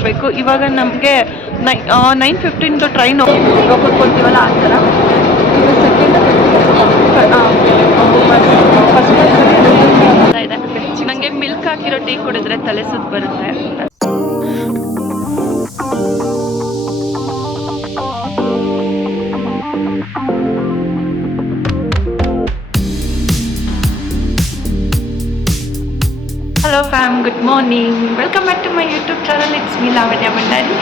ಬರಬೇಕು. ಇವಾಗ ನಮಗೆ 9:15 ಟ್ರೈನ್ ಹೋಗ್ಕೊತೀವಲ್ಲ ಆ ಥರ. ಇದು ಸೆಕೆಂಡ್ ಇದೆ. ನನಗೆ ಮಿಲ್ಕ್ ಹಾಕಿರೋ ಟೀ ಕುಡಿದ್ರೆ ತಲೆ ಸುತ್ತ ಬರುತ್ತೆ. Hello fam, good morning. Welcome back to my YouTube channel. It's me Lavanya Bhandari.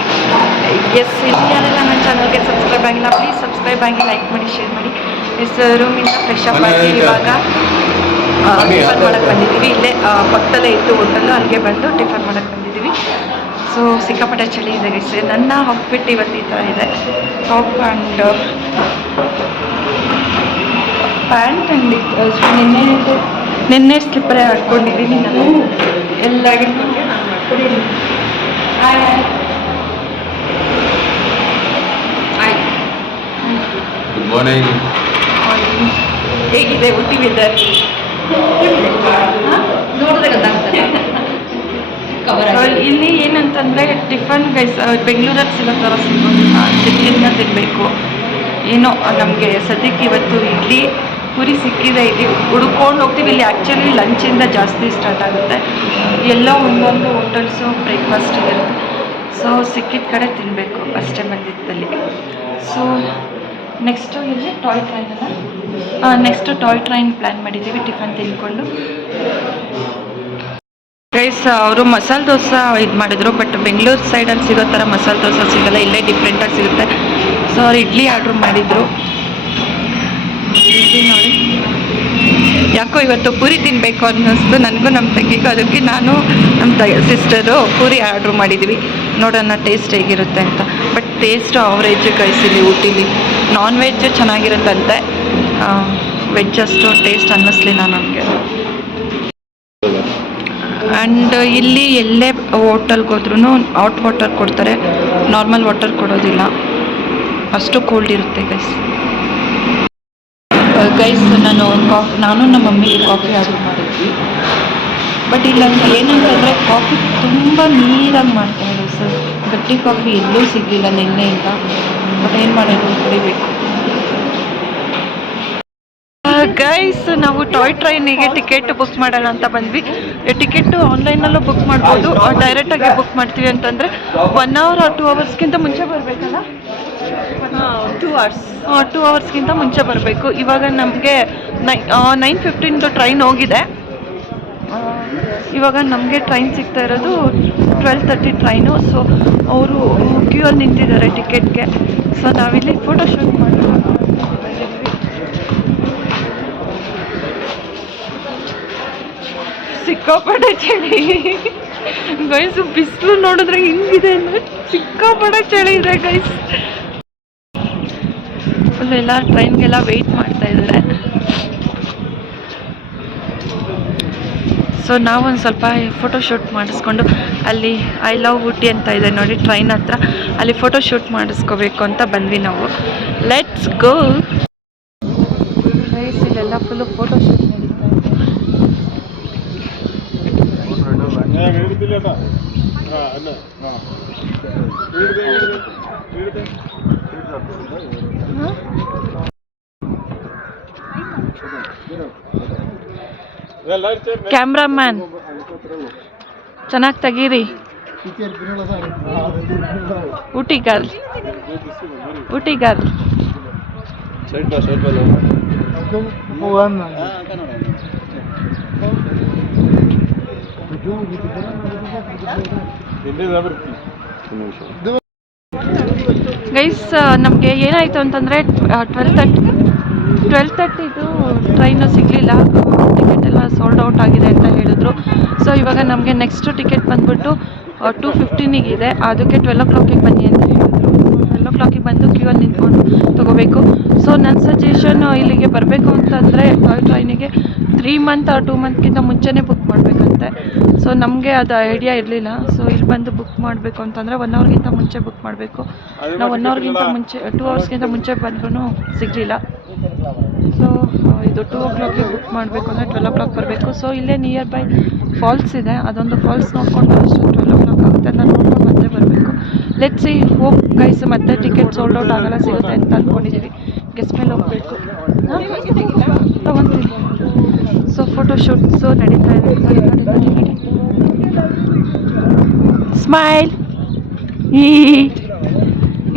Yes, ಇಲ್ಲಿ ಯಾರೆಲ್ಲ ನನ್ನ ಚಾನಲ್ಗೆ ಸಬ್ಸ್ಕ್ರೈಬ್ ಆಗಿಲ್ಲ ಪ್ಲೀಸ್ ಸಬ್ಸ್ಕ್ರೈಬ್ ಆಗಿ, ಲೈಕ್ ಮಾಡಿ, ಶೇರ್ ಮಾಡಿ. ಎಸ್, ರೂಮಿಂದ ಫ್ರೆಶ್ ಅಪ್ ಆಗಿ ಇವಾಗ ಟಿಫನ್ ಮಾಡೋಕ್ಕೆ ಬಂದಿದ್ದೀವಿ. ಇಲ್ಲೇ ಪಕ್ಕದಲ್ಲೇ ಇತ್ತು ಹೋಟೆಲ್ಲು, ಅಲ್ಲಿಗೆ ಬಂದು ಟಿಫನ್ ಮಾಡೋಕ್ಕೆ ಬಂದಿದ್ದೀವಿ. ಸೊ ಸಿಕ್ಕಾಪಟ್ಟೆ ಚಳಿ ಇದೆ ಗೈಸ್. ನನ್ನ ಔಟ್ಫಿಟ್ ಇವತ್ತು ಈ ಥರ ಇದೆ. ಟಾಪ್ ಆ್ಯಂಡ್ ಪ್ಯಾಂಟ್ ಆ್ಯಂಡ್ ನಿನ್ನೆ ಸ್ಲಿಪ್ಪರೇ ಹಾಕ್ಕೊಂಡಿದ್ದೀನಿ ನಾನು. ಎಲ್ಲಾಗಿ ಗುಡ್ ಮಾರ್ನಿಂಗ್. ಹೇಗಿದೆ ಊಟಿ ವೆದರ್? ನೋಡಿದ್ರೆ ಗೊತ್ತಾಗ್ತದೆ. ಇಲ್ಲಿ ಏನಂತಂದರೆ ಟಿಫನ್ ಗೈಸ್ ಬೆಂಗಳೂರಲ್ಲಿ ಸಿಗೋ ಥರ ಸಿಗೋದಿಲ್ಲ. ಸಿಕ್ಕಿಂದ ತಿನ್ನಬೇಕು. ಏನೋ ನಮಗೆ ಸದ್ಯಕ್ಕೆ ಇವತ್ತು ಇಡ್ಲಿ ಪೂರಿ ಸಿಕ್ಕಿದೆ. ಇಲ್ಲಿ ಹುಡ್ಕೊಂಡು ಹೋಗ್ತೀವಿ. ಇಲ್ಲಿ ಆ್ಯಕ್ಚುಲಿ ಲಂಚಿಂದ ಜಾಸ್ತಿ ಸ್ಟಾರ್ಟ್ ಆಗುತ್ತೆ. ಎಲ್ಲ ಒಂದೊಂದು ಹೋಟೆಲ್ಸು ಬ್ರೇಕ್ಫಾಸ್ಟ್ ಇರುತ್ತೆ. ಸೊ ಸಿಕ್ಕಿದ ಕಡೆ ತಿನ್ನಬೇಕು ಅಷ್ಟೇ ಬಂದಿದ್ದಲ್ಲಿ. ಸೊ ನೆಕ್ಸ್ಟು ಇಲ್ಲಿ ಟಾಯ್ ಟ್ರೈನ್ ಅಲ್ಲ, ನೆಕ್ಸ್ಟು ಟಾಯ್ ಟ್ರೈನ್ ಪ್ಲ್ಯಾನ್ ಮಾಡಿದ್ದೀವಿ ಟಿಫನ್ ತಿಂದ್ಕೊಂಡು. ಗೈಸ್ ಅವರು ಮಸಾಲೆ ದೋಸೆ ಇದು ಮಾಡಿದ್ರು, ಬಟ್ ಬೆಂಗಳೂರು ಸೈಡಲ್ಲಿ ಸಿಗೋ ಥರ ಮಸಾಲೆ ದೋಸೆ ಸಿಗೋಲ್ಲ, ಇಲ್ಲೇ ಡಿಫ್ರೆಂಟಾಗಿ ಸಿಗುತ್ತೆ. ಸೊ ಅವ್ರು ಇಡ್ಲಿ ಆರ್ಡ್ರ್ ಮಾಡಿದರು. ಇಡ್ಲಿ ನೋಡಿ ಯಾಕೋ ಇವತ್ತು ಪೂರಿ ತಿನ್ನಬೇಕು ಅನ್ನಿಸ್ತು ನನಗೂ ನಮ್ಮ ತಂಗಿಗೂ. ಅದಕ್ಕೆ ನಾನು ನಮ್ಮ ಸಿಸ್ಟರು ಪೂರಿ ಆರ್ಡ್ರ್ ಮಾಡಿದ್ವಿ. ನೋಡೋಣ ಟೇಸ್ಟ್ ಹೇಗಿರುತ್ತೆ ಅಂತ. ಬಟ್ ಟೇಸ್ಟು ಅವರೇಜ್ ಗೈಸ್ ಇಲ್ಲಿ ಊಟಿಲಿ. ನಾನ್ ವೆಜ್ ಚೆನ್ನಾಗಿರುತ್ತಂತೆ, ವೆಜ್ ಅಷ್ಟು ಟೇಸ್ಟ್ ಅನ್ನಿಸ್ಲಿಲ್ಲ ನನಗೆ. ಆ್ಯಂಡ್ ಇಲ್ಲಿ ಎಲ್ಲೇ ಹೋಟೆಲ್ಗೆ ಹೋದ್ರೂ ಹಾಟ್ ವಾಟರ್ ಕೊಡ್ತಾರೆ, ನಾರ್ಮಲ್ ವಾಟರ್ ಕೊಡೋದಿಲ್ಲ. ಅಷ್ಟು ಕೋಲ್ಡ್ ಇರುತ್ತೆ ಗೈಸ್. ನಾನು ನಮ್ಮ ಮಮ್ಮಿಗೆ ಕಾಫಿ ಆರ್ಡರ್ ಮಾಡಿದ್ವಿ. ಬಟ್ ಇಲ್ಲಿ ಏನಂತಂದರೆ ಕಾಫಿ ತುಂಬ ನೀರಾಗಿ ಮಾಡ್ತಾರೆ ಸರ್. ಗಟ್ಟಿ ಕಾಫಿ ಎಲ್ಲೂ ಸಿಗಲಿಲ್ಲ ನಿನ್ನೆಯಿಂದ. ಬಟ್ ಏನು ಮಾಡೋದು, ಕುಡಿಬೇಕು. ಗೈಸ್ ನಾವು ಟಾಯ್ ಟ್ರೈನಿಗೆ ಟಿಕೆಟ್ ಬುಕ್ ಮಾಡೋಣ ಅಂತ ಬಂದ್ವಿ. ಟಿಕೆಟು ಆನ್ಲೈನಲ್ಲೂ ಬುಕ್ ಮಾಡ್ಬೋದು, ಡೈರೆಕ್ಟಾಗಿ ಬುಕ್ ಮಾಡ್ತೀವಿ ಅಂತಂದರೆ 1 hour or 2 hours ಮುಂಚೆ ಬರಬೇಕಲ್ಲ. 2 hours ಮುಂಚೆ ಬರಬೇಕು. ಇವಾಗ ನಮಗೆ 9:15 ಟ್ರೈನ್ ಹೋಗಿದೆ. ಇವಾಗ ನಮಗೆ ಟ್ರೈನ್ ಸಿಗ್ತಾ ಇರೋದು 12:30 ಟ್ರೈನು. ಸೊ ಅವರು ಕ್ಯೂ ಅಲ್ಲಿ ನಿಂತಿದ್ದಾರೆ ಟಿಕೆಟ್ಗೆ. ಸೊ ನಾವಿಲ್ಲಿ ಫೋಟೋಶೂಟ್ ಮಾಡೋಣ. ಸಿಕ್ಕಾಪಟ್ಟೆ ಚಳಿ ಗೈಸ್. ಬಿಸಿಲು ನೋಡಿದ್ರೆ ಹಿಂಗಿದೆ ಅಂದರೆ ಸಿಕ್ಕಾಪಟ್ಟೆ ಚಳಿ ಇದೆ ಗೈಸ್. ಎಲ್ಲ ಟ್ರೈನ್ಗೆಲ್ಲ ವೆಯ್ಟ್ ಮಾಡ್ತಾ ಇದ್ದಾರೆ. ಸೊ ನಾವೊಂದು ಸ್ವಲ್ಪ ಫೋಟೋಶೂಟ್ ಮಾಡಿಸ್ಕೊಂಡು ಅಲ್ಲಿ ಐ ಲವ್ ಊಟಿ ಅಂತ ಇದೆ ನೋಡಿ ಟ್ರೈನ್ ಹತ್ರ, ಅಲ್ಲಿ ಫೋಟೋಶೂಟ್ ಮಾಡಿಸ್ಕೋಬೇಕು ಅಂತ ಬಂದ್ವಿ ನಾವು. Let's go guys. ಇಲ್ಲೆಲ್ಲ ಫುಲ್ಲು ಫೋಟೋಶೂಟ್ ಕ್ಯಾಮ್ರಾಮ್ಯಾನ್ ಚೆನ್ನಾಗಿ ತೆಗೀರಿ. Ooty girl guys. ನಮಗೆ ಏನಾಯಿತು ಅಂತಂದರೆ 12:30 ಟ್ರೈನು ಸಿಗಲಿಲ್ಲ. ಟಿಕೆಟ್ ಎಲ್ಲ ಸೋಲ್ಡ್ ಔಟ್ ಆಗಿದೆ ಅಂತ ಹೇಳಿದ್ರು. ಸೊ ಇವಾಗ ನಮಗೆ ನೆಕ್ಸ್ಟ್ ಟಿಕೆಟ್ ಬಂದುಬಿಟ್ಟು 2:15 ಇದೆ. ಅದಕ್ಕೆ 12 o'clock ಬನ್ನಿ ಅಂತ ಹೇಳಿದ್ರು. 12 o'clock ಬಂದು ಕ್ಯೂ ಅಲ್ಲಿ ನಿಂತ್ಕೊಂಡು ತೊಗೋಬೇಕು. ಸೊ ನನ್ನ ಸಜೆಷನ್ ಇಲ್ಲಿಗೆ ಬರಬೇಕು ಅಂತಂದರೆ ಟಾಯ್ ಟ್ರೈನಿಗೆ 3 months or 2 months ಮುಂಚೆನೇ ಬುಕ್ ಮಾಡಬೇಕಂತೆ. ಸೊ ನಮಗೆ ಅದು ಐಡಿಯಾ ಇರಲಿಲ್ಲ. ಸೊ ಇಲ್ಲಿ ಬಂದು ಬುಕ್ ಮಾಡಬೇಕು ಅಂತಂದರೆ 1 hour ಮುಂಚೆ ಬುಕ್ ಮಾಡಬೇಕು. ನಾವು 1 hour ಮುಂಚೆ 2 hours ಮುಂಚೆ ಬಂದ್ರೂ ಸಿಗಲಿಲ್ಲ. ಸೊ ಇದು 2 o'clock ಬುಕ್ ಮಾಡಬೇಕು ಅಂದರೆ 12 o'clock ಬರಬೇಕು. ಸೊ ಇಲ್ಲೇ ನಿಯರ್ ಬೈ ಫಾಲ್ಸ್ ಇದೆ, ಅದೊಂದು ಫಾಲ್ಸ್ ನೋಡ್ಕೊಂಡು ಅಷ್ಟು 12 o'clock ಆಗುತ್ತೆ. ನಾನು ನೋಡ್ಕೊಂಡು ಮತ್ತೆ ಬರಬೇಕು. Let's see hope guys. ಮತ್ತೆ ಟಿಕೆಟ್ ಸೋಲ್ಡ್ ಔಟ್ ಆಗಲ್ಲ, ಸಿಗುತ್ತೆ ಅಂತ ಅಂದ್ಕೊಂಡಿದ್ದೀವಿ. ಗೆಸ್ಟ್ ಮೇಲೆ ಹೋಗಬೇಕು, ತೊಗೊತೀವಿ. ಸೊ ಫೋಟೋಶೂಟ್ಸು ನಡೀತಾ ಇದೆ. ನೋಡಿ ಸ್ಮೈಲ್.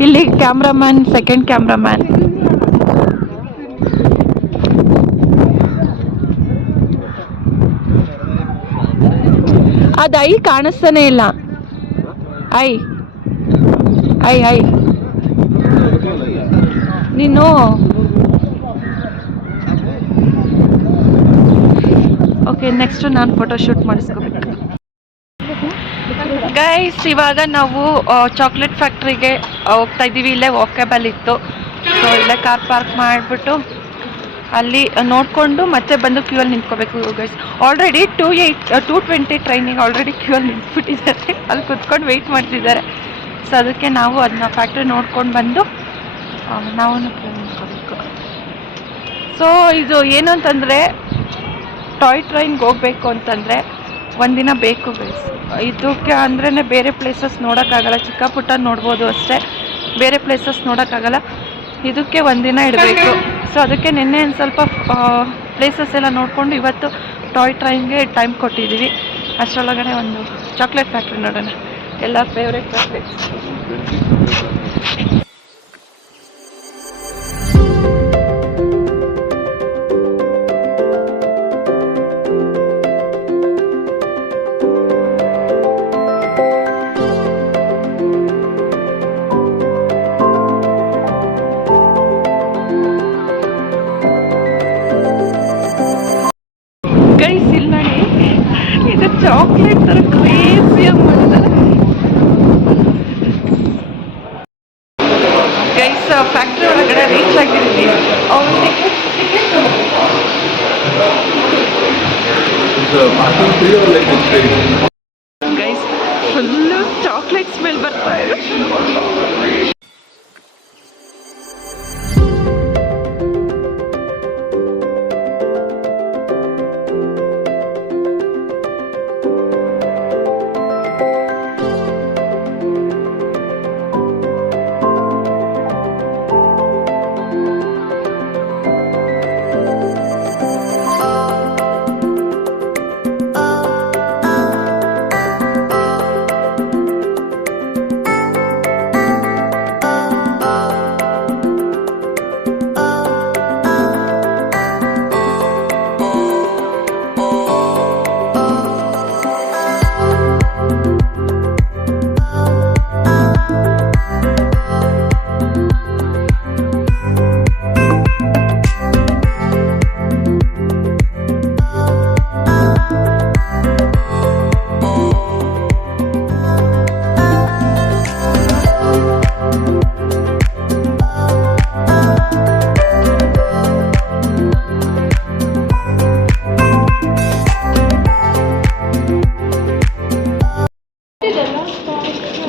ಇಲ್ಲಿ ಕ್ಯಾಮ್ರಾಮ್ಯಾನ್, ಸೆಕೆಂಡ್ ಕ್ಯಾಮ್ರಾಮ್ಯಾನ್. ಅದು ಐ ಕಾಣಿಸ್ತಾನೆ ಇಲ್ಲ. ಐ ಐ ಐ ನೀನು ಓಕೆ, ನೆಕ್ಸ್ಟ್ ನಾನು ಫೋಟೋಶೂಟ್ ಮಾಡಿಸ್ಕೋಬೇಕು. ಗೈಸ್ ಇವಾಗ ನಾವು ಚಾಕ್ಲೇಟ್ ಫ್ಯಾಕ್ಟ್ರಿಗೆ ಹೋಗ್ತಾ ಇದ್ದೀವಿ. ಇಲ್ಲೇ ವಾಕೇಬಲ್ ಇತ್ತು, ಸೊ ಇಲ್ಲೇ ಕಾರ್ ಪಾರ್ಕ್ ಮಾಡಿಬಿಟ್ಟು ಅಲ್ಲಿ ನೋಡಿಕೊಂಡು ಮತ್ತೆ ಬಂದು ಕ್ಯೂ ಅಲ್ಲಿ ನಿಂತ್ಕೋಬೇಕು ಗೈಸ್. ಆಲ್ರೆಡಿ 2:20 ಟ್ರೈನಿಗೆ ಆಲ್ರೆಡಿ ಕ್ಯೂ ಅಲ್ಲಿ ನಿಂತ್ಬಿಟ್ಟಿದ್ದಾರೆ. ಅಲ್ಲಿ ಕುತ್ಕೊಂಡು ವೆಯ್ಟ್ ಮಾಡ್ತಿದ್ದಾರೆ. ಸೊ ಅದಕ್ಕೆ ನಾವು ಅದನ್ನ ಫ್ಯಾಕ್ಟ್ರಿ ನೋಡ್ಕೊಂಡು ಬಂದು ನಾವು ಕ್ಯೂ ನಿಂತ್ಕೋಬೇಕು. ಸೊ ಇದು ಏನು ಅಂತಂದರೆ, ಟಾಯ್ ಟ್ರೈನ್ಗೆ ಹೋಗ್ಬೇಕು ಅಂತಂದರೆ ಒಂದಿನ ಬೇಕು ಗೈಸ್. ಇದಕ್ಕೆ ಅಂದ್ರೇ ಬೇರೆ ಪ್ಲೇಸಸ್ ನೋಡೋಕ್ಕಾಗಲ್ಲ. ಚಿಕ್ಕ ಪುಟ್ಟ ನೋಡ್ಬೋದು ಅಷ್ಟೇ, ಬೇರೆ ಪ್ಲೇಸಸ್ ನೋಡೋಕ್ಕಾಗಲ್ಲ. ಇದಕ್ಕೆ ಒಂದಿನ ಇಡಬೇಕು. ಸೊ ಅದಕ್ಕೆ ನಿನ್ನೆ ಒಂದು ಸ್ವಲ್ಪ ಪ್ಲೇಸಸ್ ಎಲ್ಲ ನೋಡಿಕೊಂಡು ಇವತ್ತು ಟಾಯ್ ಟ್ರೈನ್ಗೆ ಟೈಮ್ ಕೊಟ್ಟಿದ್ದೀವಿ. ಅಷ್ಟರೊಳಗಡೆ ಒಂದು ಚಾಕ್ಲೇಟ್ ಫ್ಯಾಕ್ಟ್ರಿ ನೋಡೋಣ. ಎಲ್ಲ ಫೇವ್ರೆಟ್ ಚಾಕ್ಲೇಟ್ಸ್. ಗೈಸ್ ಇಲ್ಲಿ ನೋಡಿ, ಇದು ಚಾಕ್ಲೇಟ್ ಥರ ಕ್ರೇಜಿಯಾಗಿ ಮಾಡಿದ್ದಾರೆ ಗೈಸ್. ಫ್ಯಾಕ್ಟ್ರಿ ಒಳಗಡೆ ರೀಚ್ ಆಗಿದ್ದೀವಿ. ಅವ್ರು ಗೈಸ್ ಫುಲ್ಲು ಚಾಕ್ಲೇಟ್ ಸ್ಮೆಲ್ ಬರ್ತಾ ಇದೆ.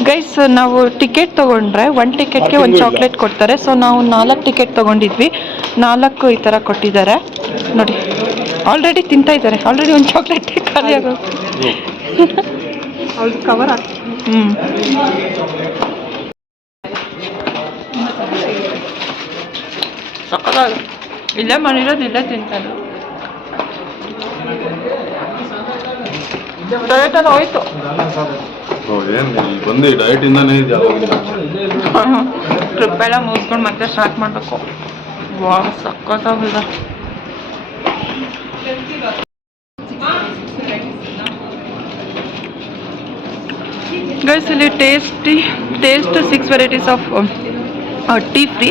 ಗೈಸ್ ನಾವು ಟಿಕೆಟ್ ತೊಗೊಂಡ್ರೆ 1 ಟಿಕೆಟ್ಗೆ 1 ಚಾಕ್ಲೇಟ್ ಕೊಡ್ತಾರೆ. ಸೊ ನಾವು 4 ಟಿಕೆಟ್ ತೊಗೊಂಡಿದ್ವಿ, 4 ಈ ಥರ ಕೊಟ್ಟಿದ್ದಾರೆ ನೋಡಿ. ಆಲ್ರೆಡಿ ತಿಂತಾ ಇದ್ದಾರೆ. ಆಲ್ರೆಡಿ 1 ಚಾಕ್ಲೇಟ್ ಖಾಲಿ ಆಗೋದು. ಕವರ್ ಸಕ್ಕತ್ತಾಗ ಇಲ್ಲೇ ಮಾಡಿರೋದು ಇಲ್ಲೇ ತಿಂತಾರೆ. ಡಯಟ್ ಎಲ್ಲ ಹೋಯ್ತು. ಬಂದು ಡಯಟ್ ಇಂದಾನೇ ಇದೆ. ಟ್ರಿಪ್ ಎಲ್ಲ ಮುಗಿಸ್ಕೊಂಡು ಮತ್ತೆ ಸ್ಟಾರ್ಟ್ ಮಾಡಬೇಕು. ವಾ ಸಕ್ಕತ್ತಾಗಿದೆ. ಗೈಸ್ ಇಲ್ಲಿ taste 6 varieties of tea free.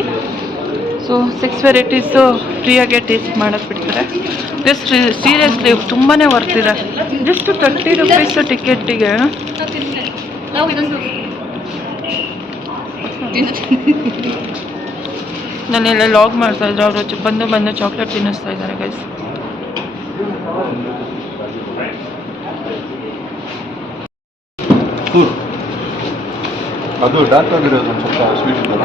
So 6 varieties ಫ್ರೀಯಾಗೆ ಟೇಸ್ಟ್ ಮಾಡೋಕ್ಕೆ ಬಿಡ್ತಾರೆ. ಜಸ್ಟ್ ಸೀರಿಯಸ್ಲಿ ತುಂಬಾ ವರ್ತಿದೆ. Just 30 rupees ಟಿಕೆಟಿಗೆ. ನಾನೆಲ್ಲ ಲಾಗ್ ಮಾಡ್ತಾ ಇದ್ರು, ಅವರು ಬಂದು ಚಾಕ್ಲೇಟ್ ತಿನ್ನಿಸ್ತಾ ಇದ್ದಾರೆ ಗೈಸ್. ಅದು ಡಾರ್ಕ್ ಆಗಿರೋದು ಸ್ವಲ್ಪ ಸ್ವೀಟ್ ಇದೆಯಲ್ಲ,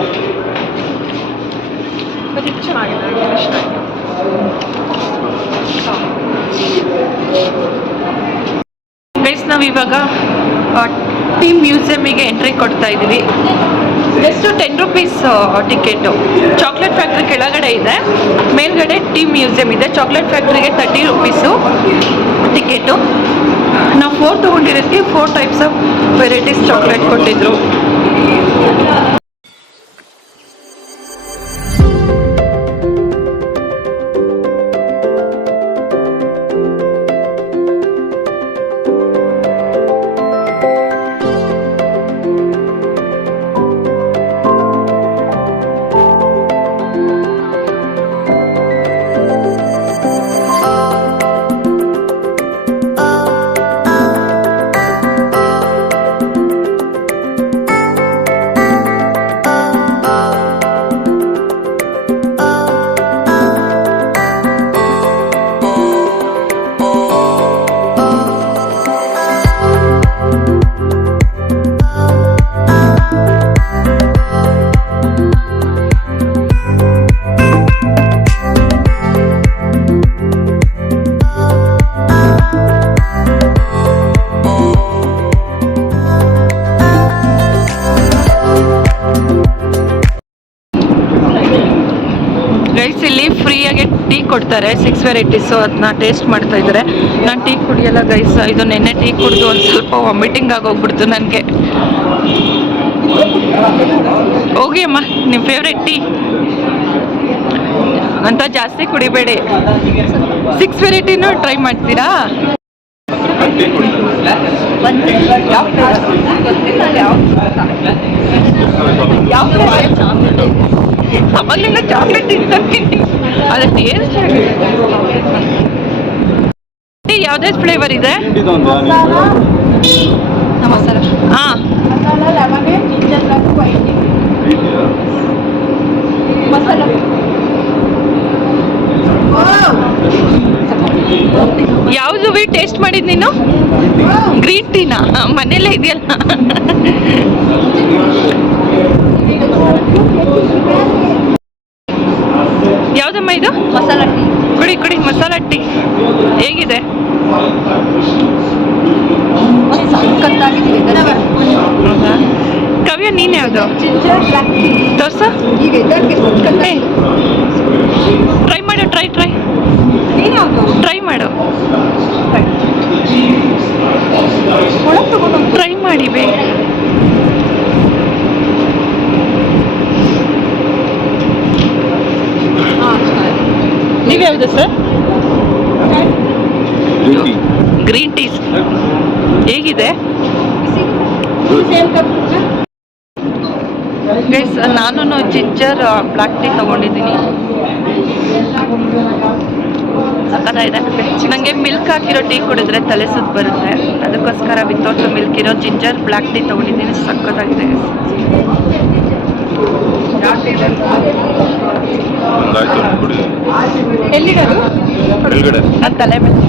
ಬಟ್ ಇದು ಚೆನ್ನಾಗಿದೆ, ಇಷ್ಟ ಆಯಿತು. ಗೈಸ್ ನಾವಿವಾಗ ಟೀ ಮ್ಯೂಸಿಯಮಿಗೆ ಎಂಟ್ರಿ ಕೊಡ್ತಾ ಇದ್ದೀವಿ. ಎಷ್ಟು 10 ರುಪೀಸ್ ಟಿಕೆಟು. ಚಾಕ್ಲೇಟ್ ಫ್ಯಾಕ್ಟ್ರಿ ಕೆಳಗಡೆ ಇದೆ, ಮೇಲ್ಗಡೆ ಟೀ ಮ್ಯೂಸಿಯಂ ಇದೆ. ಚಾಕ್ಲೇಟ್ ಫ್ಯಾಕ್ಟ್ರಿಗೆ 30 ರುಪೀಸು ಟಿಕೆಟು. ನಾವು 4 ತೊಗೊಂಡಿರೋದಕ್ಕೆ 4 ಟೈಪ್ಸ್ ಆಫ್ ವೆರೈಟೀಸ್ ಚಾಕ್ಲೇಟ್ ಕೊಟ್ಟಿದ್ರು. ಗೈಸ್ ಇಲ್ಲಿ ಫ್ರೀಯಾಗಿ ಟೀ ಕೊಡ್ತಾರೆ, 6 ವೆರೈಟೀಸು. ಅದನ್ನ ಟೇಸ್ಟ್ ಮಾಡ್ತಾ ಇದ್ದಾರೆ. ನಾನು ಟೀ ಕುಡಿಯಲ್ಲ ಗೈಸ್, ಇದು ನೆನ್ನೆ ಟೀ ಕುಡಿದು ಒಂದು ಸ್ವಲ್ಪ ವಾಮಿಟಿಂಗ್ ಆಗೋಗ್ಬಿಡ್ತು ನನಗೆ. ಹೋಗಿ ಅಮ್ಮ, ನಿಮ್ಮ ಫೇವ್ರೆಟ್ ಟೀ ಅಂತ ಜಾಸ್ತಿ ಕುಡಿಬೇಡಿ. 6 ವೆರೈಟಿನೂ ಟ್ರೈ ಮಾಡ್ತೀರಾ? ಅವಾಗಲಿಂದ ಚಾಕ್ಲೇಟ್ ತಿಂತೀನಿ, ಅದೇ ಟೇಸ್ಟ್ ಟೀ ಯಾವುದೇ ಫ್ಲೇವರ್ ಇದೆ? ಮಸಾಲ. ಹಾಂ, ಮಸಾಲ. ಯಾವುದು ಟೇಸ್ಟ್ ಮಾಡಿದ್ ನೀನು? ಗ್ರೀನ್ ಟೀನಾ? ಮನೇಲೇ ಇದೆಯಲ್ಲ. ಯಾವುದಮ್ಮ ಇದು? ಮಸಾಲ ಟೀ. ಕುಡಿ ಕುಡಿ, ಮಸಾಲ ಟೀ ಹೇಗಿದೆ? ಕವ್ಯ ನೀನು ಯಾವುದು ತೋರ್ಸ? ಟ್ರೈ ಮಾಡು, ಟ್ರೈ ಟ್ರೈ ಮಾಡು, ಟ್ರೈ ಮಾಡಿ ಬೇಗ. ನೀವು ಯಾವುದು ಸರ್? ಗ್ರೀನ್ ಟೀ ಹೇಗಿದೆ? ಗೈಸ್ ನಾನು ಜಿಂಜರ್ ಬ್ಲ್ಯಾಕ್ ಟೀ ತೊಗೊಂಡಿದ್ದೀನಿ. ಸಕ್ಕತ್ತಾಗಿದೆ. ನನಗೆ ಮಿಲ್ಕ್ ಹಾಕಿರೋ ಟೀ ಕುಡಿದ್ರೆ ತಲೆ ಸುತ್ತು ಬರುತ್ತೆ, ಅದಕ್ಕೋಸ್ಕರ ವಿತೌಟ್ ಮಿಲ್ಕ್ ಇರೋ ಜಿಂಜರ್ ಬ್ಲ್ಯಾಕ್ ಟೀ ತೊಗೊಂಡಿದ್ದೀನಿ. ಸಕ್ಕತ್ತಾಗಿದೆ. ಎಲ್ಲಿರೋದು? ನನ್ನ ತಲೆ ಮೇಲೆ.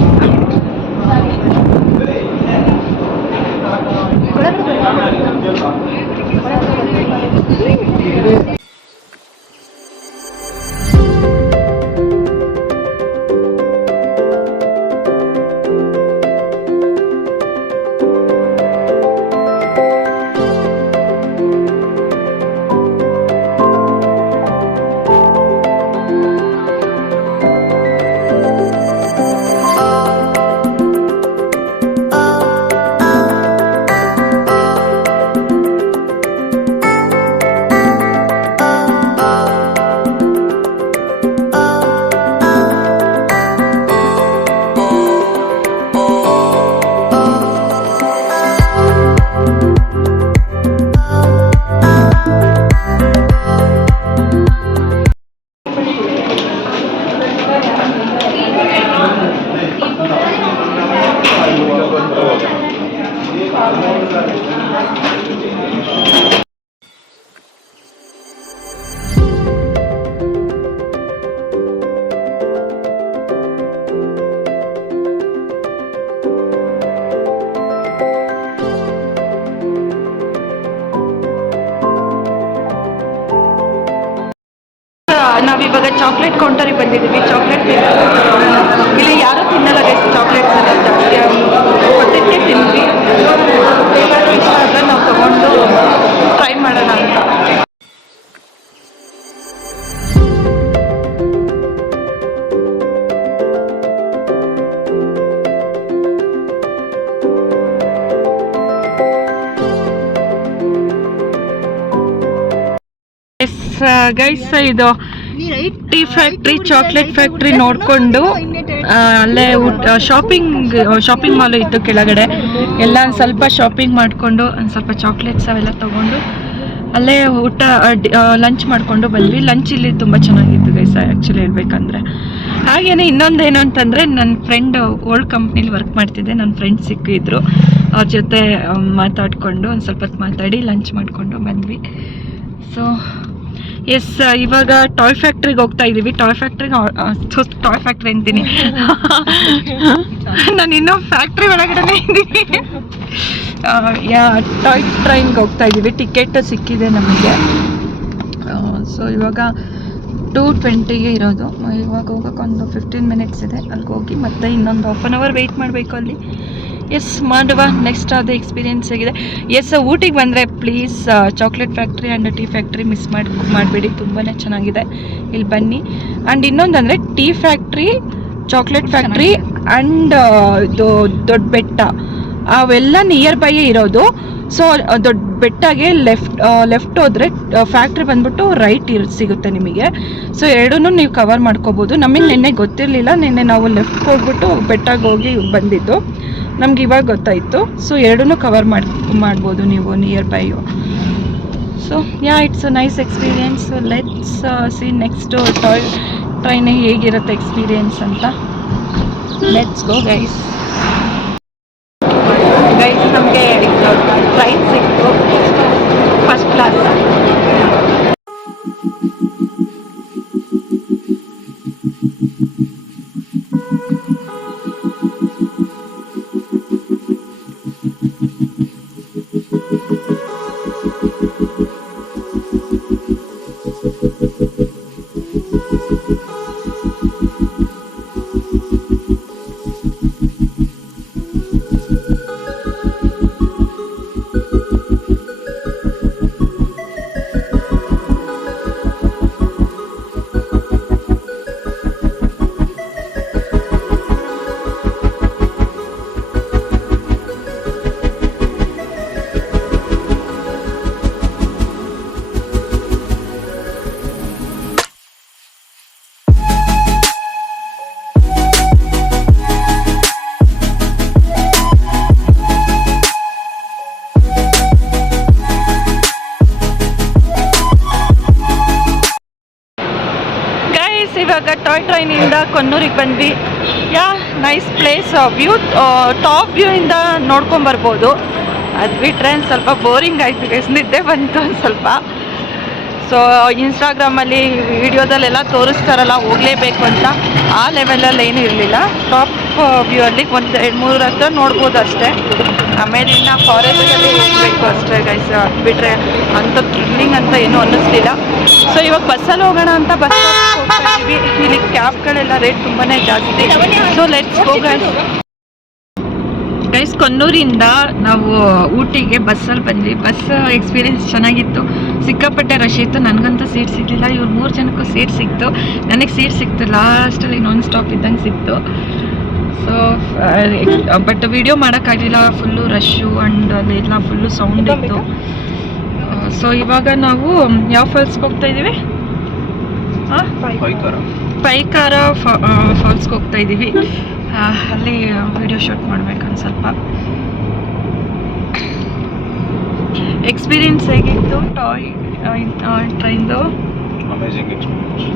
ಗೈಸ್ ಇದು ಟೀ ಫ್ಯಾಕ್ಟ್ರಿ ಚಾಕ್ಲೇಟ್ ಫ್ಯಾಕ್ಟ್ರಿ ನೋಡಿಕೊಂಡು ಅಲ್ಲೇ ಶಾಪಿಂಗ್ ಮಾಲ್ ಇತ್ತು ಕೆಳಗಡೆ ಎಲ್ಲ ಒಂದು ಸ್ವಲ್ಪ ಶಾಪಿಂಗ್ ಮಾಡಿಕೊಂಡು ಒಂದು ಸ್ವಲ್ಪ ಚಾಕ್ಲೇಟ್ಸ್ ಅವೆಲ್ಲ ತೊಗೊಂಡು ಅಲ್ಲೇ ಊಟ ಲಂಚ್ ಮಾಡಿಕೊಂಡು ಬಂದ್ವಿ. ಲಂಚ್ ಇಲ್ಲಿ ತುಂಬ ಚೆನ್ನಾಗಿತ್ತು ಗೈಸ್ ಆ್ಯಕ್ಚುಲಿ ಹೇಳ್ಬೇಕಂದ್ರೆ. ಹಾಗೆಯೇ ಇನ್ನೊಂದೇನು ಅಂತಂದರೆ ನನ್ನ ಫ್ರೆಂಡ್ ಓಲ್ಡ್ ಕಂಪ್ನಿಲಿ ವರ್ಕ್ ಮಾಡ್ತಿದ್ದೆ, ನನ್ನ ಫ್ರೆಂಡ್ ಸಿಕ್ಕಿದ್ರು. ಅವ್ರ ಜೊತೆ ಮಾತಾಡಿಕೊಂಡು ಒಂದು ಸ್ವಲ್ಪ ಹೊತ್ತು ಮಾತಾಡಿ ಲಂಚ್ ಮಾಡಿಕೊಂಡು ಬಂದ್ವಿ. ಸೊ ಎಸ್, ಇವಾಗ ಟಾಯ್ ಫ್ಯಾಕ್ಟ್ರಿಗೆ ಹೋಗ್ತಾ ಇದ್ದೀವಿ. ಟಾಯ್ ಫ್ಯಾಕ್ಟ್ರಿ ಅಂತೀನಿ ನಾನು ಇನ್ನೂ ಫ್ಯಾಕ್ಟ್ರಿ ಒಳಗಡೆ ಇದ್ದೀನಿ. ಟಾಯ್ ಟ್ರೈನ್ಗೆ ಹೋಗ್ತಾ ಇದ್ದೀವಿ. ಟಿಕೆಟ್ ಸಿಕ್ಕಿದೆ ನಮಗೆ. ಸೊ ಇವಾಗ 2:20ಗೆ ಇರೋದು. ಇವಾಗ ಹೋಗೋಕೆ ಒಂದು 15 ಮಿನಿಟ್ಸ್ ಇದೆ. ಅಲ್ಲಿಗೆ ಹೋಗಿ ಮತ್ತೆ ಇನ್ನೊಂದು ಹಾಫ್ ಆನ್ ಅವರ್ ವೆಯ್ಟ್ ಮಾಡಬೇಕು ಅಲ್ಲಿ. ಎಸ್ ಮಾಡುವ. ನೆಕ್ಸ್ಟ್ ಅದು ಎಕ್ಸ್ಪೀರಿಯೆನ್ಸ್ ಆಗಿದೆ. ಎಸ್, ಊಟಿಗೆ ಬಂದರೆ please chocolate factory and tea factory miss ಮಾಡಬೇಡಿ, ತುಂಬಾ ಚೆನ್ನಾಗಿದೆ. ಇಲ್ಲಿ ಬನ್ನಿ. ಆ್ಯಂಡ್ ಇನ್ನೊಂದಂದರೆ tea factory, chocolate factory and ದೊಡ್ಡ ಬೆಟ್ಟ ಅವೆಲ್ಲ ನಿಯರ್ ಬೈಯೇ ಇರೋದು. ಸೊ ದೊಡ್ಡ ಬೆಟ್ಟಗೆ ಲೆಫ್ಟ್ ಹೋದರೆ ಫ್ಯಾಕ್ಟ್ರಿ ಬಂದ್ಬಿಟ್ಟು ರೈಟ್ ಸಿಗುತ್ತೆ ನಿಮಗೆ. ಸೊ ಎರಡೂ ನೀವು ಕವರ್ ಮಾಡ್ಕೋಬೋದು. ನಮಗೆ ನಿನ್ನೆ ಗೊತ್ತಿರಲಿಲ್ಲ. ನಿನ್ನೆ ನಾವು ಲೆಫ್ಟ್ ಹೋಗ್ಬಿಟ್ಟು ಬೆಟ್ಟಗೆ ಹೋಗಿ ಬಂದಿದ್ದು. ನಮ್ಗೆ ಇವಾಗ ಗೊತ್ತಾಯಿತು. ಸೊ ಎರಡೂ ಕವರ್ ಮಾಡ್ಬೋದು ನೀವು near by. So it's a nice experience. Let's see next toy train ಹೇಗಿರುತ್ತೆ ಎಕ್ಸ್ಪೀರಿಯನ್ಸ್ ಅಂತ. Let's go guys. ನಮಗೆ ಟ್ರೈನ್ ಸಿಕ್ತು ಫಸ್ಟ್ ಕ್ಲಾಸ್. ಇವಾಗ ಟಾಯ್ ಟ್ರೈನಿಂದ ಕೊನ್ನೂರಿಗೆ ಬಂದ್ವಿ. Nice place. View top view ಇಂದ ನೋಡ್ಕೊಂಬರ್ಬೋದು. ಅದು ಬಿಟ್ಟರೆ ಸ್ವಲ್ಪ ಬೋರಿಂಗ್ ಆಯಿತು ಗೈಸ್, ನಿದ್ದೆ ಬಂತು ಒಂದು ಸ್ವಲ್ಪ. ಸೊ ಇನ್ಸ್ಟಾಗ್ರಾಮಲ್ಲಿ ವಿಡಿಯೋದಲ್ಲೆಲ್ಲ ತೋರಿಸ್ತಾರಲ್ಲ ಹೋಗಲೇಬೇಕು ಅಂತ, ಆ ಲೆವೆಲಲ್ಲಿ ಏನೂ ಇರಲಿಲ್ಲ. ಟಾಪ್ ವ್ಯೂ ಅಲ್ಲಿ 1-2-3 ಹತ್ರ ನೋಡ್ಬೋದು ಅಷ್ಟೇ. ಆಮೇಲೆ ಇನ್ನು ಫಾರೆಸ್ಟಲ್ಲಿ ಹೋಗಬೇಕು ಅಷ್ಟೇ ಗೈಸ್. ಅದು ಬಿಟ್ಟರೆ ಅಂಥ ಥ್ರಿಲ್ಲಿಂಗ್ ಅಂತ ಏನೂ ಅನ್ನಿಸ್ಲಿಲ್ಲ. ಸೊ ಇವಾಗ ಬಸ್ಸಲ್ಲಿ ಹೋಗೋಣ ಅಂತ ಬಸ್ ಹೋಗ್ತಾ ಇದ್ದೀವಿ. ಇಲ್ಲಿ ಕ್ಯಾಬ್ಗಳೆಲ್ಲ ರೇಟ್ ತುಂಬಾ ಜಾಸ್ತಿ. So let's go guys. ಕೊನ್ನೂರಿಂದ ನಾವು ಊಟಿಗೆ ಬಸ್ಸಲ್ಲಿ ಬಂದ್ವಿ. ಬಸ್ ಎಕ್ಸ್ಪೀರಿಯೆನ್ಸ್ ಚೆನ್ನಾಗಿತ್ತು. ಸಿಕ್ಕಾಪಟ್ಟೆ ರಶ್ ಇತ್ತು. ನನಗಂತೂ ಸೀಟ್ ಸಿಗಲಿಲ್ಲ. ಇವ್ರು 3 ಜನಕ್ಕೂ ಸೀಟ್ ಸಿಕ್ತು. ನನಗೆ ಸೀಟ್ ಸಿಕ್ತು ಲಾಸ್ಟಲ್ಲಿ ನಾನ್ ಸ್ಟಾಪ್ ಇದ್ದಂಗೆ ಸಿಕ್ತು. ಸೊ ಬಟ್ ವಿಡಿಯೋ ಮಾಡೋಕ್ಕಾಗಲಿಲ್ಲ. ಫುಲ್ಲು ರಶ್ಶು ಆ್ಯಂಡ್ ಅಲ್ಲೆಲ್ಲ ಫುಲ್ಲು ಸೌಂಡ್ ಇತ್ತು. ಸೊ ಇವಾಗ ನಾವು ಯಾವ ಫಾಲ್ಸ್ಗೆ ಹೋಗ್ತಾ ಇದ್ದೀವಿ? ಪೈಕಾರ ಫಾಲ್ಸ್ಗೆ ಹೋಗ್ತಾ ಇದ್ದೀವಿ. ಅಲ್ಲಿ ವಿಡಿಯೋ ಶೂಟ್ ಮಾಡ್ಬೇಕಂತ ಸ್ವಲ್ಪ. ಎಕ್ಸ್ಪೀರಿಯನ್ಸ್ ಹೇಗಿತ್ತು ಟಾಯ್ ಟ್ರೈನ್ದು? Amazing experience.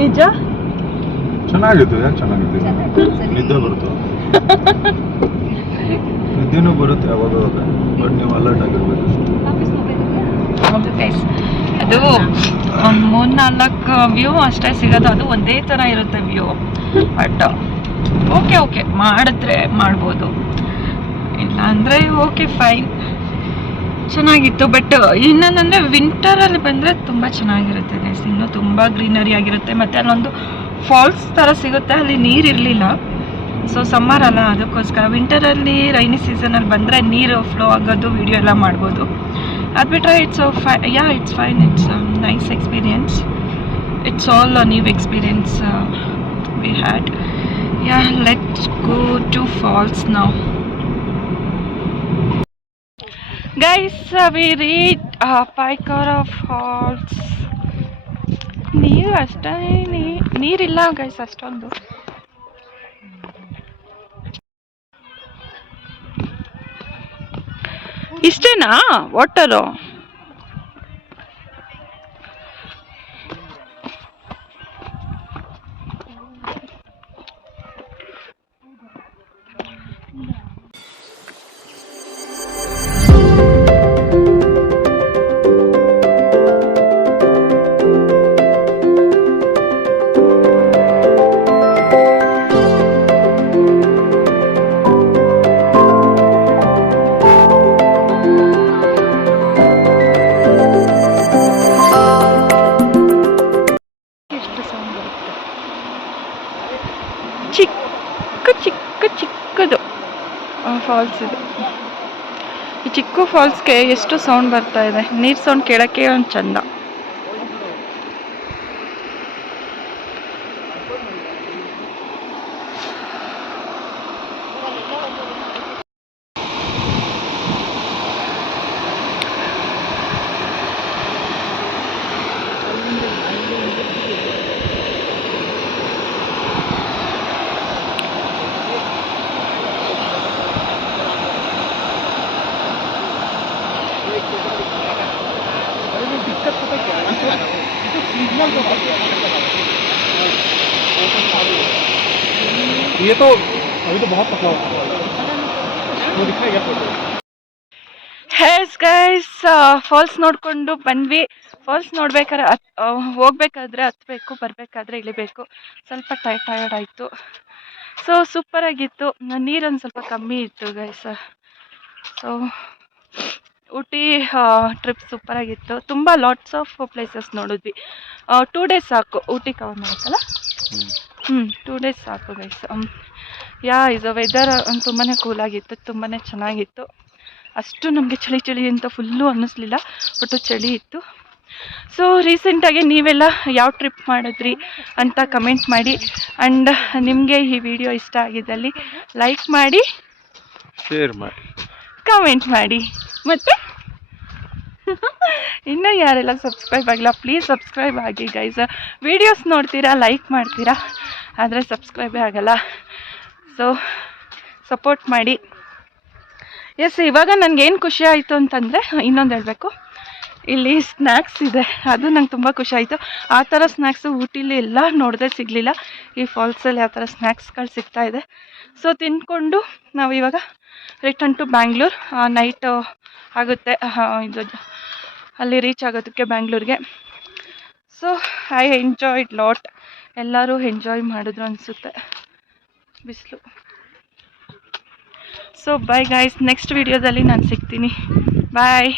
ನಿಜ ಚೆನ್ನಾಗಿತ್ತು. ಚೆನ್ನಾಗಿತ್ತು. ನಿದ್ದೆ ಬರುತ್ತೆ. ನಿದ್ದೆನೂ ಬರುತ್ತೆ ಅವಾಗ, ಬಟ್ ನೀವು ಅಲರ್ಟ್ ಆಗಿರ್ಬೇಕು. ಹೌದು ಗೈಸ್, ಅದು ಒಂದು 3-4 ವ್ಯೂ ಅಷ್ಟೇ ಸಿಗೋದು. ಅದು ಒಂದೇ ಥರ ಇರುತ್ತೆ ವ್ಯೂ. ಬಟ್ ಓಕೆ ಮಾಡಿದ್ರೆ ಮಾಡ್ಬೋದು, ಇಲ್ಲ ಅಂದರೆ ಓಕೆ ಫೈನ್. ಚೆನ್ನಾಗಿತ್ತು. ಬಟ್ ಇನ್ನೊಂದಂದರೆ ವಿಂಟರಲ್ಲಿ ಬಂದರೆ ತುಂಬ ಚೆನ್ನಾಗಿರುತ್ತೆ ಗೈಸ್. ಇನ್ನೂ ತುಂಬ ಗ್ರೀನರಿ ಆಗಿರುತ್ತೆ. ಮತ್ತು ಅಲ್ಲೊಂದು ಫಾಲ್ಸ್ ಥರ ಸಿಗುತ್ತೆ, ಅಲ್ಲಿ ನೀರು ಇರಲಿಲ್ಲ. ಸೊ ಸಮ್ಮರ್ ಅಲ್ಲ, ಅದಕ್ಕೋಸ್ಕರ. ವಿಂಟರಲ್ಲಿ ರೈನಿ ಸೀಸನಲ್ಲಿ ಬಂದರೆ ನೀರು ಫ್ಲೋ ಆಗೋದು ವಿಡಿಯೋ ಎಲ್ಲ ಮಾಡ್ಬೋದು. ಅದು ಬಿಟ್ಟರೆ it's fine. It's nice experience. It's all a new experience we had. Let's go to falls now. Guys we reached Pykara falls. ನೀರು ಅಷ್ಟೇ ನೀರಿಲ್ಲ ಗೈಸ್ ಅಷ್ಟೊಂದು. ಇಷ್ಟೇನಾ ವಾಟರು? ಚಿಕ್ಕದು ಫಾಲ್ಸ್ ಇದು. ಈ ಚಿಕ್ಕ ಫಾಲ್ಸ್ಗೆ ಎಷ್ಟು ಸೌಂಡ್ ಬರ್ತಾ ಇದೆ. ನೀರು ಸೌಂಡ್ ಕೇಳೋಕ್ಕೆ ಒಂದು ಚಂದ. ये तो अभी तो बहुत पतला होता है, वो दिखाएगा फोटो. ಹೇಸ್ ಗೈಸ್ ಫಾಲ್ಸ್ ನೋಡಿಕೊಂಡು ಬಂದ್ವಿ. ಫಾಲ್ಸ್ ನೋಡ್ಬೇಕಾದ್ರೆ ಹೋಗ್ಬೇಕಾದ್ರೆ ಹತ್ತಬೇಕು, ಬರಬೇಕಾದ್ರೆ ಇಳಿಬೇಕು. ಸ್ವಲ್ಪ ಟಯರ್ಡ್ ಆಯಿತು. ಸೊ ಸೂಪರಾಗಿತ್ತು. ನೀರೊಂದು ಸ್ವಲ್ಪ ಕಮ್ಮಿ ಇತ್ತು ಗೈಸ್. ಸೊ ಊಟಿ ಟ್ರಿಪ್ ಸೂಪರಾಗಿತ್ತು. ತುಂಬ ಲಾಟ್ಸ್ ಆಫ್ ಪ್ಲೇಸಸ್ ನೋಡಿದ್ವಿ. 2 days ಸಾಕು ಊಟಿ ಕವರ್ ಮಾಡೋಕ್ಕಲ್ಲ. 2 days ಸಾಕು ಗೈಸ್. ಇದು ವೆದರ್ ತುಂಬಾ ಕೂಲಾಗಿತ್ತು, ತುಂಬಾ ಚೆನ್ನಾಗಿತ್ತು. ಅಷ್ಟು ನಮಗೆ ಚಳಿ ಅಂತ ಫುಲ್ಲು ಅನ್ನಿಸ್ಲಿಲ್ಲ, ಬಟ್ ಚಳಿ ಇತ್ತು. ಸೊ ರೀಸೆಂಟಾಗಿ ನೀವೆಲ್ಲ ಯಾವ ಟ್ರಿಪ್ ಮಾಡಿದ್ರಿ ಅಂತ ಕಮೆಂಟ್ ಮಾಡಿ. ಆ್ಯಂಡ್ ನಿಮಗೆ ಈ ವಿಡಿಯೋ ಇಷ್ಟ ಆಗಿದ್ದಲ್ಲಿ ಲೈಕ್ ಮಾಡಿ, ಶೇರ್ ಮಾಡಿ, ಕಮೆಂಟ್ ಮಾಡಿ. ಮತ್ತು ಇನ್ನೂ ಯಾರೆಲ್ಲ ಸಬ್ಸ್ಕ್ರೈಬ್ ಆಗಿಲ್ಲ ಪ್ಲೀಸ್ ಸಬ್ಸ್ಕ್ರೈಬ್ ಆಗಿ ಗೈಸ್. ವೀಡಿಯೋಸ್ ನೋಡ್ತೀರಾ, ಲೈಕ್ ಮಾಡ್ತೀರಾ, ಆದರೆ ಸಬ್ಸ್ಕ್ರೈಬೇ ಆಗಲ್ಲ. ಸೊ ಸಪೋರ್ಟ್ ಮಾಡಿ. ಎಸ್, ಇವಾಗ ನನಗೇನು ಖುಷಿ ಆಯಿತು ಅಂತಂದರೆ, ಇನ್ನೊಂದು ಹೇಳಬೇಕು, ಇಲ್ಲಿ ಸ್ನ್ಯಾಕ್ಸ್ ಇದೆ. ಅದು ನಂಗೆ ತುಂಬ ಖುಷಿ ಆಯಿತು. ಆ ಥರ ಸ್ನ್ಯಾಕ್ಸು ಊಟಿಲಿ ಎಲ್ಲ ನೋಡದೆ ಸಿಗಲಿಲ್ಲ. ಈ ಫಾಲ್ಸಲ್ಲಿ ಆ ಥರ ಸ್ನ್ಯಾಕ್ಸ್ಗಳು ಸಿಗ್ತಾಯಿದೆ. ಸೊ ತಿಂದ್ಕೊಂಡು ನಾವು ಇವಾಗ ರಿಟರ್ನ್ ಟು ಬ್ಯಾಂಗ್ಳೂರ್. ನೈಟ್ ಆಗುತ್ತೆ ಇದು ಅಲ್ಲಿ ರೀಚ್ ಆಗೋದಕ್ಕೆ ಬ್ಯಾಂಗ್ಳೂರಿಗೆ. So I enjoyed lot. ಎಲ್ಲರೂ ಎಂಜಾಯ್ ಮಾಡಿದ್ರು ಅನಿಸುತ್ತೆ. ಬಿಸಿಲು. ಸೊ ಬಾಯ್ ಗೈಸ್, ನೆಕ್ಸ್ಟ್ ವೀಡಿಯೋದಲ್ಲಿ ನಾನು ಸಿಗ್ತೀನಿ. ಬಾಯ್.